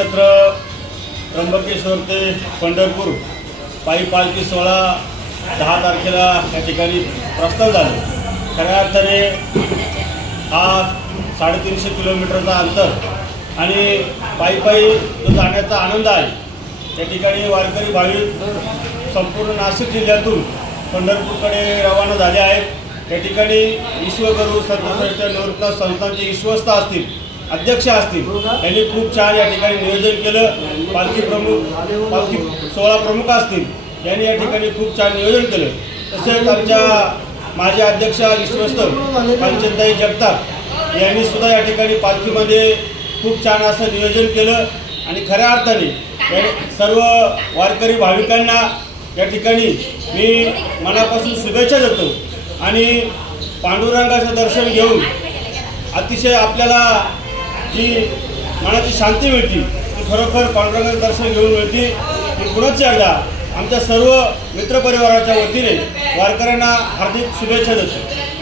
श्रीक्षेत्र त्र्यंबकेश्वर ते पंढरपूर पायी पालखी सोहळा 10 तारखेला या ठिकाणी प्रस्थान झालं। खऱ्या अर्थाने हा 350 किलोमीटरचा अंतर आणि पायी पायी जो जाण्याचा आनंद आहे। या ठिकाणी वारकरी भाविक संपूर्ण नाशिक जिल्ह्यातून पंढरपूरकडे रवाना झाले आहेत। या ठिकाणी विश्वगुरू संतश्रेष्ठ निवृत्तनाथ संस्थानचे विश्वस्त असतील, अध्यक्ष असतील, यांनी खूप छान या ठिकाणी नियोजन केलं। पालखी सोहळा प्रमुख असतील, यांनी या ठिकाणी खूप छान नियोजन केलं। तसेच आमच्या माजी अध्यक्ष विश्वस्त कांचनताई जगताप यांनी सुद्धा या ठिकाणी पालखीमध्ये खूप छान असं नियोजन केलं आणि खऱ्या अर्थाने सर्व वारकरी भाविकांना या ठिकाणी मी मनापासून शुभेच्छा देतो आणि पांडुरंगाचं दर्शन घेऊन अतिशय आपल्याला जी मनाची शांती मिळते ती खरोखर पांडुरंगाचं दर्शन घेऊन मिळते। मी पुनश्च एकदा आमच्या सर्व मित्रपरिवाराच्या वतीने वारकऱ्यांना हार्दिक शुभेच्छा देतो।